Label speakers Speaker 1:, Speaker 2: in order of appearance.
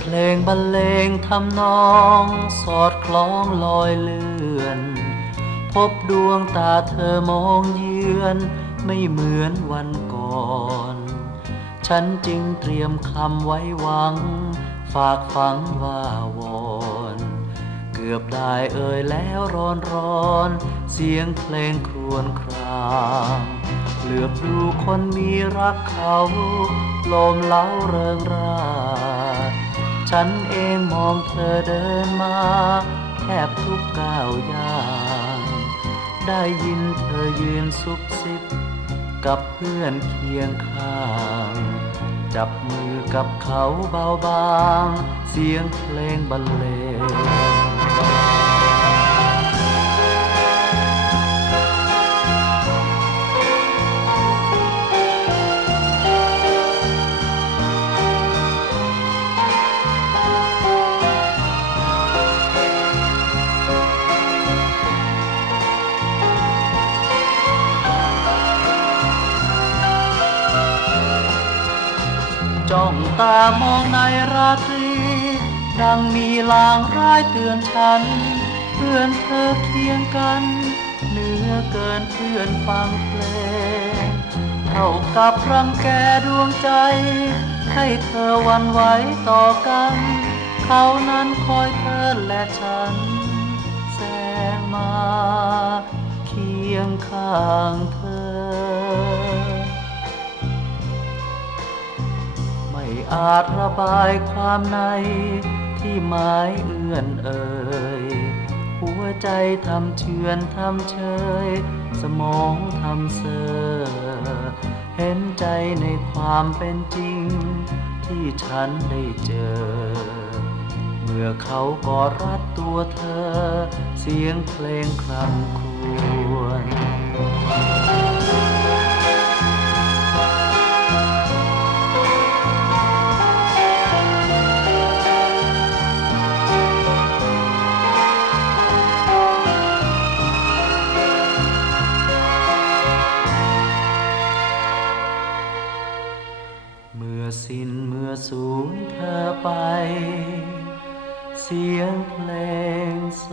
Speaker 1: เพลงบรรเลงทำนองสอดคล้องลอยเลื่อน พบดวงตาเธอมองเยือน ไม่เหมือนวันก่อน ฉันจึงเตรียมคำไว้หวัง ฝากฝังว่าวอนเกือบได้เอ่ยแล้วร้อนร้อน เสียงเพลงครวญครางเหลือบดูคนมีรักเขา ลมเล้าเริงรา ฉันเองมองเธอเดินมาแทบทุกก้าวย่างได้ยินเธอยืนซุบซิบ กับเพื่อนเคียงข้าง จับมือกับเขาเบาบาง เสียงเพลงบรรเลง จ้องตามองในราตรี ดังมีลางร้ายเตือนฉัน เพื่อนเธอเคียงกัน เหนือเกินเพื่อนฟังเพลงเท่ากับรังแกดวงใจ ให้เธอวันไหวต่อกัน เขานั้นคอยเธอและฉัน แสงมา เคียงข้างเธอ อาจระบายความในที่หมายเอื้อนเอ่ยหัวใจทำเชือนทำเชย สมองทำเซอเห็นใจในความเป็นจริง ที่ฉันได้เจอ เมื่อเขากอดรัดตัวเธอ เสียงเพลงครำครวญ สูงเธอไป เสียงเพลงโศ